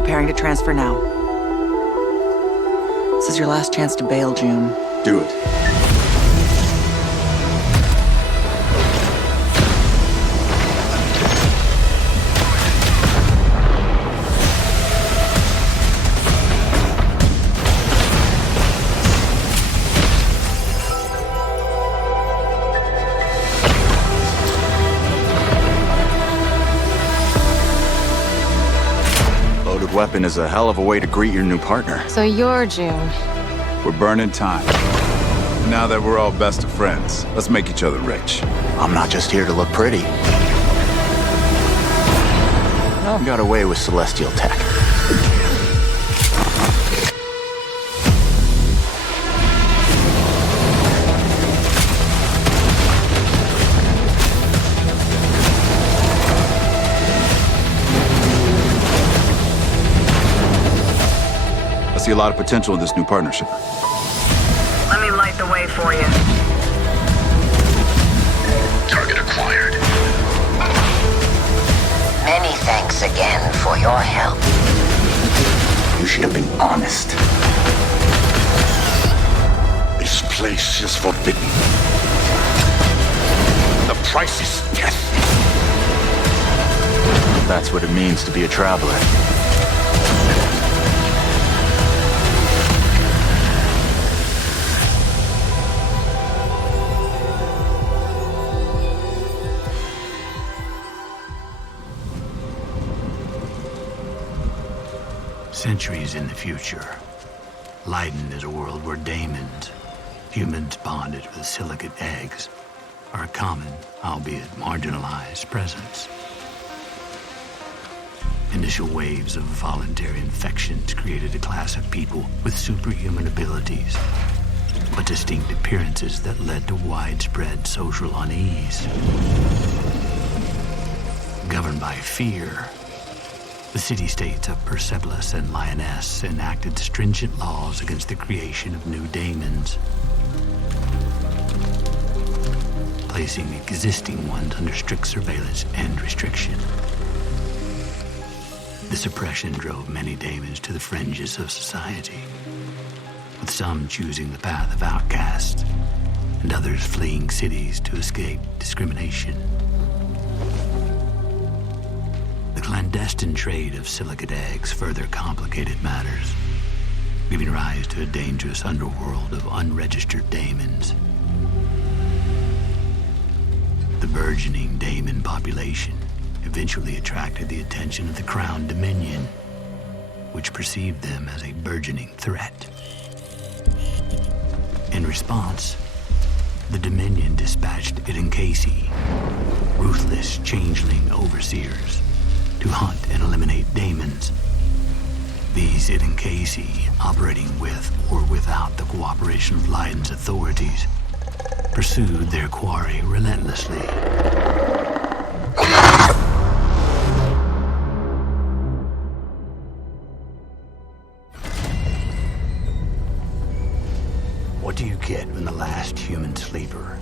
Preparing to transfer now. This is your last chance to bail, June. Do it. Loaded weapon is a hell of a way to greet your new partner. So you're June. We're burning time. Now that we're all best of friends, let's make each other rich. I'm not just here to look pretty. I've got away with celestial tech. I see a lot of potential in this new partnership. Let me light the way for you. Target acquired. Many thanks again for your help. You should have been honest. This place is forbidden. The price is death. That's what it means to be a traveler. Centuries in the future, Leiden is a world where daemons, humans bonded with silicate eggs, are a common, albeit marginalized, presence. Initial waves of voluntary infections created a class of people with superhuman abilities, but distinct appearances that led to widespread social unease. Governed by fear, the city-states of Persepolis and Lioness enacted stringent laws against the creation of new daemons, placing existing ones under strict surveillance and restriction. This oppression drove many daemons to the fringes of society, with some choosing the path of outcasts and others fleeing cities to escape discrimination. The clandestine trade of silicate eggs further complicated matters, giving rise to a dangerous underworld of unregistered daemons. The burgeoning daemon population eventually attracted the attention of the Crown Dominion, which perceived them as a burgeoning threat. In response, the Dominion dispatched Idankasi, ruthless changeling overseers, to hunt and eliminate daemons. These Idankasi, operating with or without the cooperation of Leiden's authorities, pursued their quarry relentlessly. What do you get when the last human sleeper,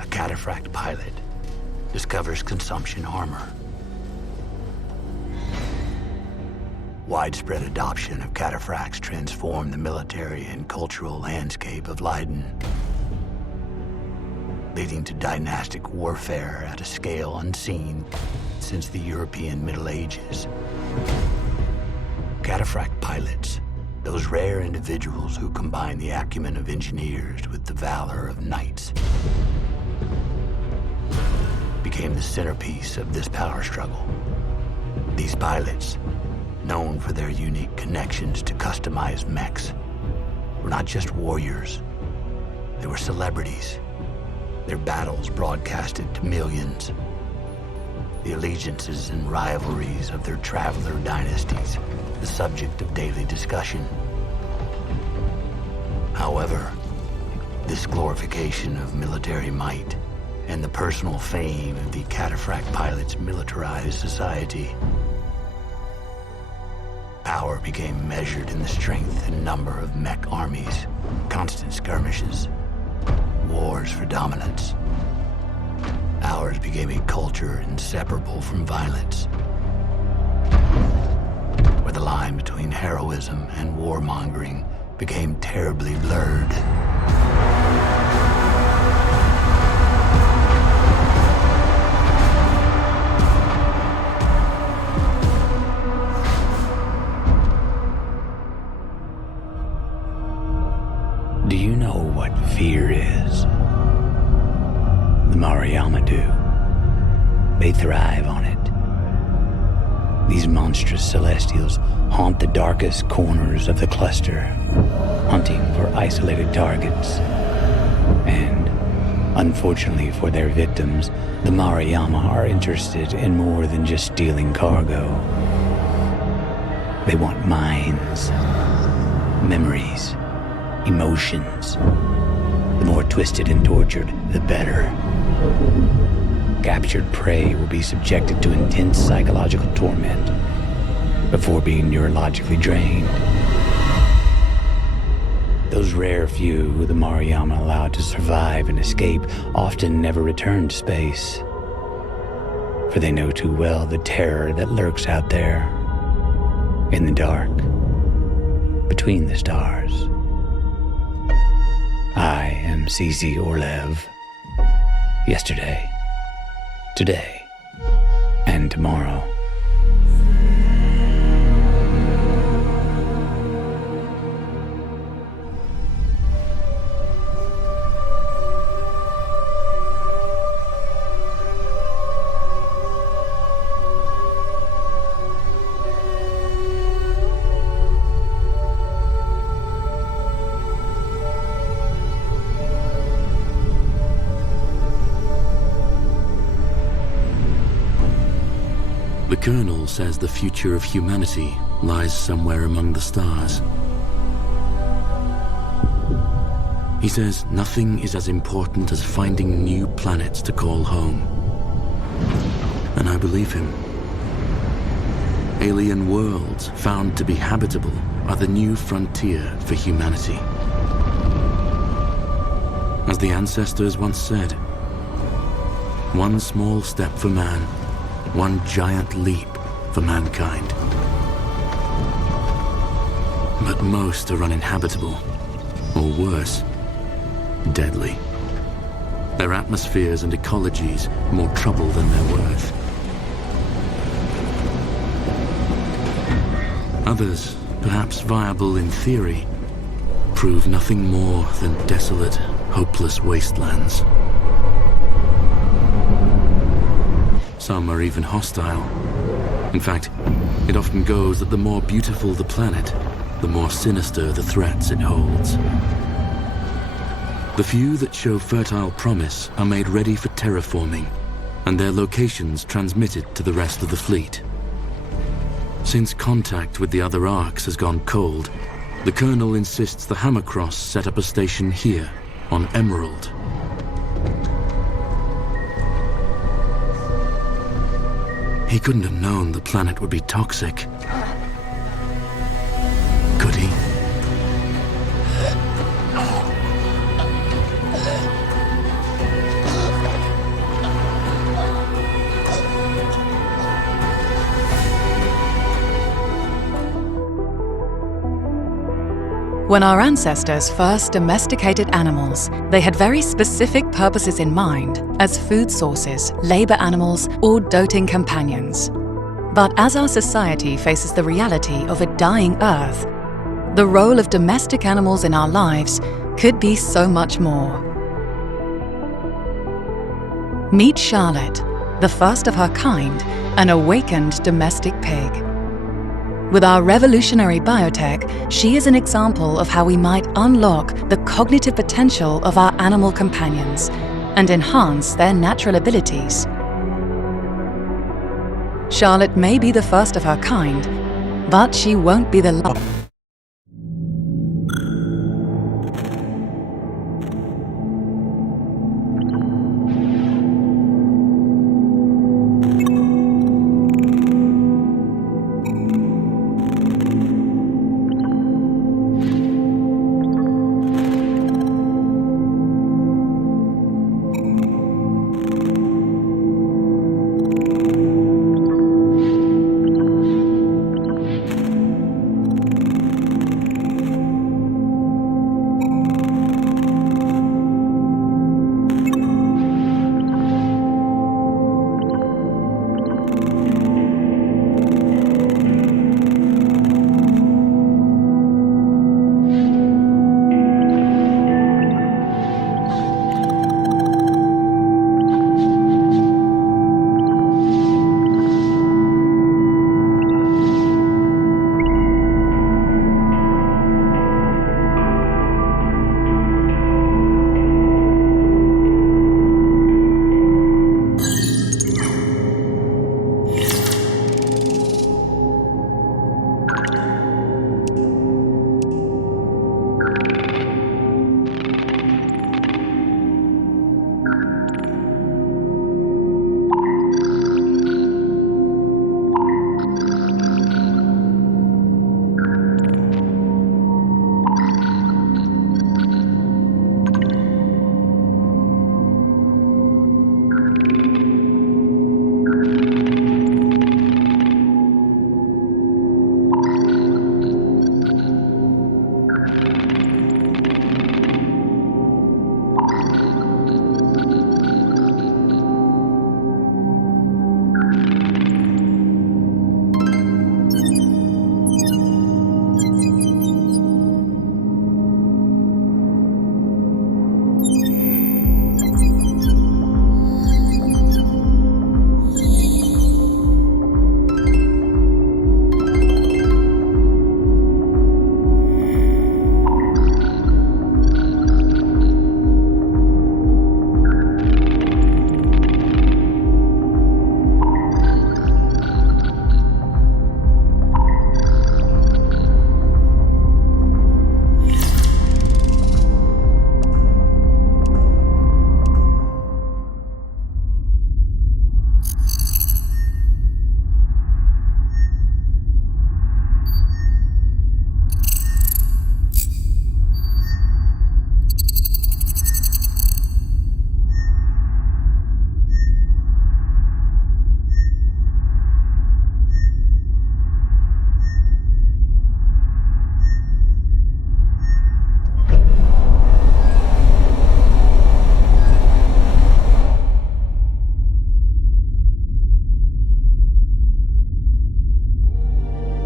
a cataphract pilot, discovers consumption armor? Widespread adoption of cataphracts transformed the military and cultural landscape of Leiden, leading to dynastic warfare at a scale unseen since the European Middle Ages. Cataphract pilots, those rare individuals who combine the acumen of engineers with the valor of knights, became the centerpiece of this power struggle. These pilots, known for their unique connections to customized mechs, were not just warriors, they were celebrities. Their battles broadcasted to millions. The allegiances and rivalries of their traveler dynasties, the subject of daily discussion. However, this glorification of military might and the personal fame of the cataphract pilots militarized society. Power became measured in the strength and number of mech armies, constant skirmishes, wars for dominance. Ours became a culture inseparable from violence, where the line between heroism and warmongering became terribly blurred. Do you know what fear is? The Mariama do. They thrive on it. These monstrous celestials haunt the darkest corners of the cluster, hunting for isolated targets. And, unfortunately for their victims, the Mariama are interested in more than just stealing cargo. They want minds, memories, emotions. The more twisted and tortured, the better. Captured prey will be subjected to intense psychological torment before being neurologically drained. Those rare few the Mariama allowed to survive and escape often never return to space, for they know too well the terror that lurks out there, in the dark, between the stars. I am CZ Orlev. Yesterday, today, and tomorrow. The Colonel says the future of humanity lies somewhere among the stars. He says nothing is as important as finding new planets to call home. And I believe him. Alien worlds found to be habitable are the new frontier for humanity. As the ancestors once said, one small step for man, one giant leap for mankind. But most are uninhabitable, or worse, deadly. Their atmospheres and ecologies more trouble than they're worth. Others, perhaps viable in theory, prove nothing more than desolate, hopeless wastelands. Some are even hostile. In fact, it often goes that the more beautiful the planet, the more sinister the threats it holds. The few that show fertile promise are made ready for terraforming, and their locations transmitted to the rest of the fleet. Since contact with the other arcs has gone cold, the Colonel insists the Hammercross set up a station here, on Emerald. He couldn't have known the planet would be toxic. Could he? When our ancestors first domesticated animals, they had very specific purposes in mind as food sources, labor animals, or doting companions. But as our society faces the reality of a dying Earth, the role of domestic animals in our lives could be so much more. Meet Charlotte, the first of her kind, an awakened domestic pig. With our revolutionary biotech, she is an example of how we might unlock the cognitive potential of our animal companions and enhance their natural abilities. Charlotte may be the first of her kind, but she won't be the last.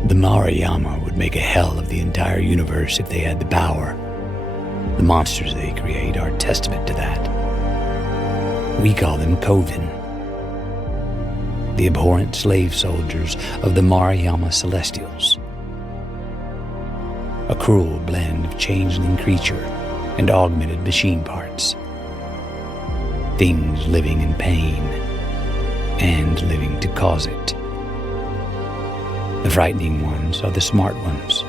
The Mariyama would make a hell of the entire universe if they had the power. The monsters they create are testament to that. We call them Coven, the abhorrent slave soldiers of the Mariyama Celestials. A cruel blend of changeling creature and augmented machine parts. Things living in pain and living to cause it. The frightening ones are the smart ones.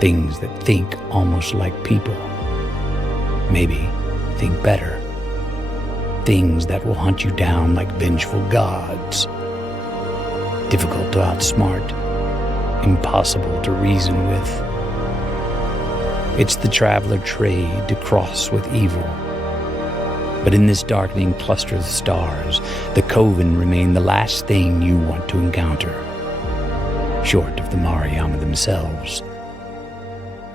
Things that think almost like people. Maybe think better. Things that will hunt you down like vengeful gods. Difficult to outsmart. Impossible to reason with. It's the traveler trade to cross with evil. But in this darkening cluster of stars, the Coven remain the last thing you want to encounter. Short of the Mariyama themselves.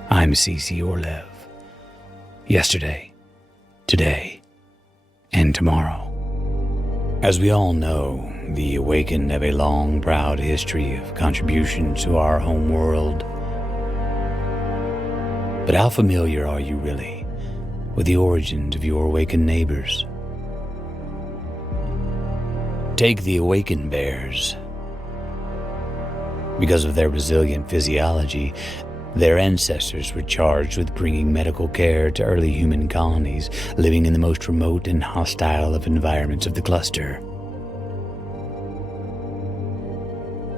I'm C.C. Orlev. Yesterday, today, and tomorrow. As we all know, the Awakened have a long, proud history of contribution to our home world. But how familiar are you really with the origins of your Awakened neighbors? Take the Awakened bears. Because of their resilient physiology, their ancestors were charged with bringing medical care to early human colonies living in the most remote and hostile of environments of the cluster.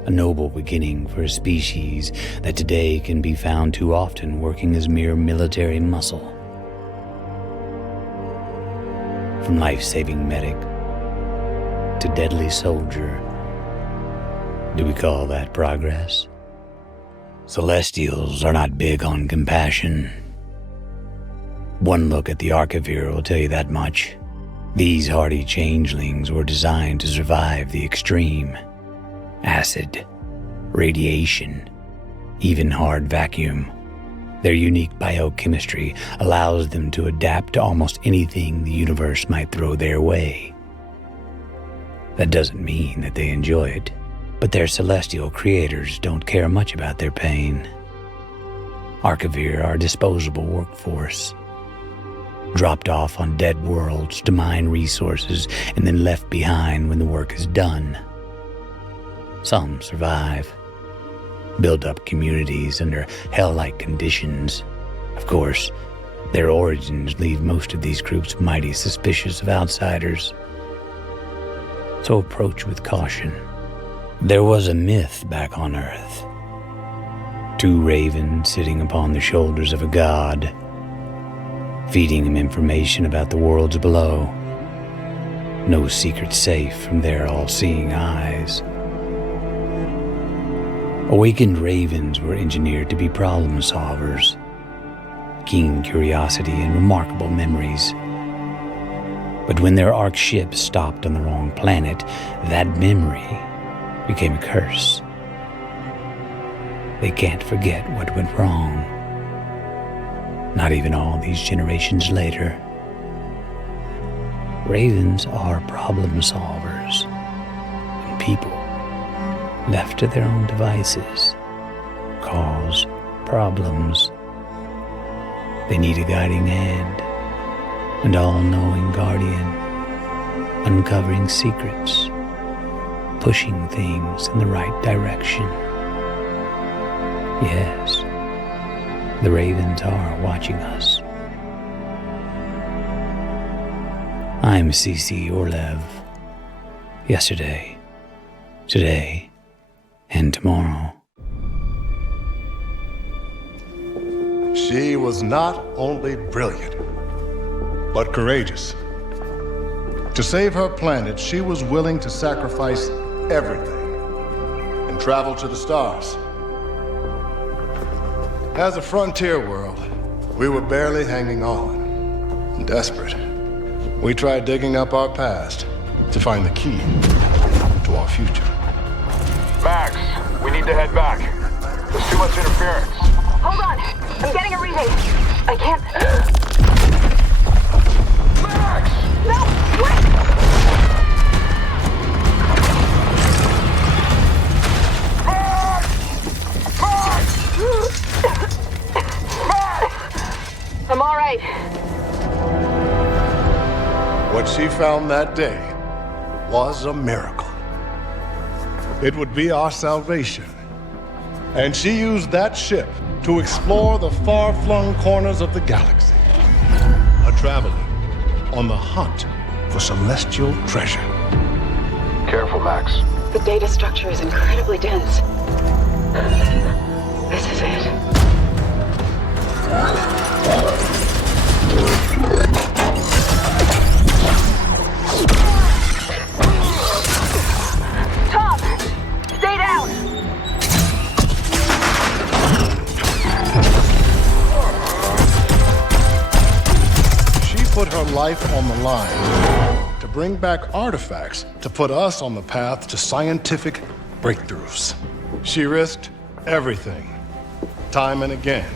A noble beginning for a species that today can be found too often working as mere military muscle. From life-saving medic to deadly soldier. Do we call that progress? Celestials are not big on compassion. One look at the Archetype will tell you that much. These hardy changelings were designed to survive the extreme. Acid, radiation, even hard vacuum. Their unique biochemistry allows them to adapt to almost anything the universe might throw their way. That doesn't mean that they enjoy it. But their celestial creators don't care much about their pain. Archetype are a disposable workforce, dropped off on dead worlds to mine resources and then left behind when the work is done. Some survive, build up communities under hell-like conditions. Of course, their origins leave most of these groups mighty suspicious of outsiders. So approach with caution. There was a myth back on Earth. Two ravens sitting upon the shoulders of a god, feeding him information about the worlds below. No secret safe from their all-seeing eyes. Awakened ravens were engineered to be problem solvers, keen curiosity and remarkable memories. But when their Ark ship stopped on the wrong planet, that memory became a curse. They can't forget what went wrong. Not even all these generations later. Ravens are problem solvers, and people, left to their own devices, cause problems. They need a guiding hand, an all-knowing guardian, uncovering secrets, pushing things in the right direction. Yes, the ravens are watching us. I'm C.C. Orlev. Yesterday, today, and tomorrow. She was not only brilliant, but courageous. To save her planet, she was willing to sacrifice everything and travel to the stars. As a frontier world, we were barely hanging on and desperate. We tried digging up our past to find the key to our future. Max, we need to head back. There's too much interference. Hold on, I'm getting a reading. I can't... Max! No, wait! Max! she found that day was a miracle. It would be our salvation. And she used that ship to explore the far-flung corners of the galaxy. A traveler on the hunt for celestial treasure. Careful, Max. The data structure is incredibly dense. This is it. Tom! Stay down! She put her life on the line to bring back artifacts to put us on the path to scientific breakthroughs. She risked everything, time and again.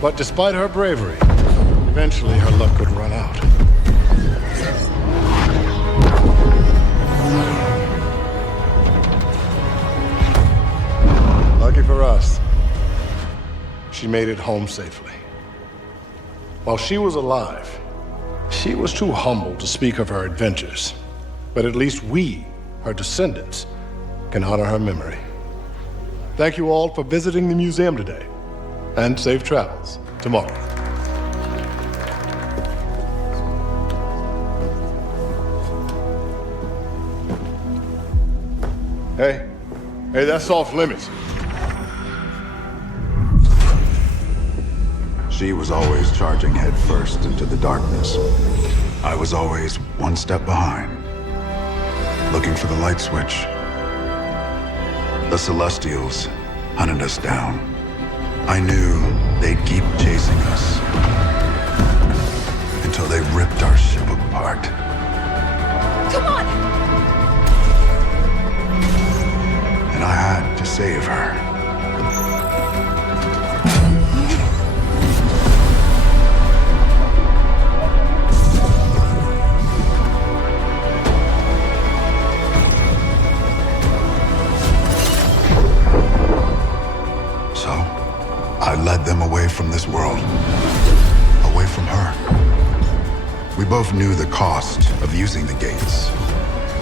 But despite her bravery, eventually her luck would run out. Lucky for us, she made it home safely. While she was alive, she was too humble to speak of her adventures. But at least we, her descendants, can honor her memory. Thank you all for visiting the museum today, and safe travels tomorrow. Hey, that's off limits. She was always charging headfirst into the darkness. I was always one step behind, looking for the light switch. The Celestials hunted us down. I knew they'd keep chasing us until they ripped our ship apart. Come on! And I had to save her. I led them away from this world, away from her. We both knew the cost of using the gates.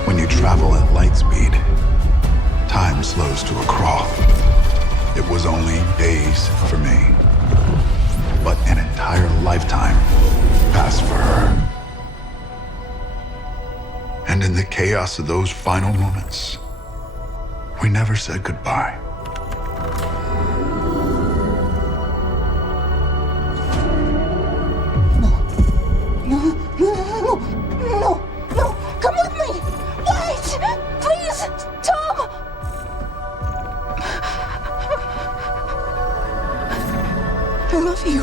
When you travel at light speed, time slows to a crawl. It was only days for me, but an entire lifetime passed for her. And in the chaos of those final moments, we never said goodbye. Come with me! Wait! Please! Tom! I love you.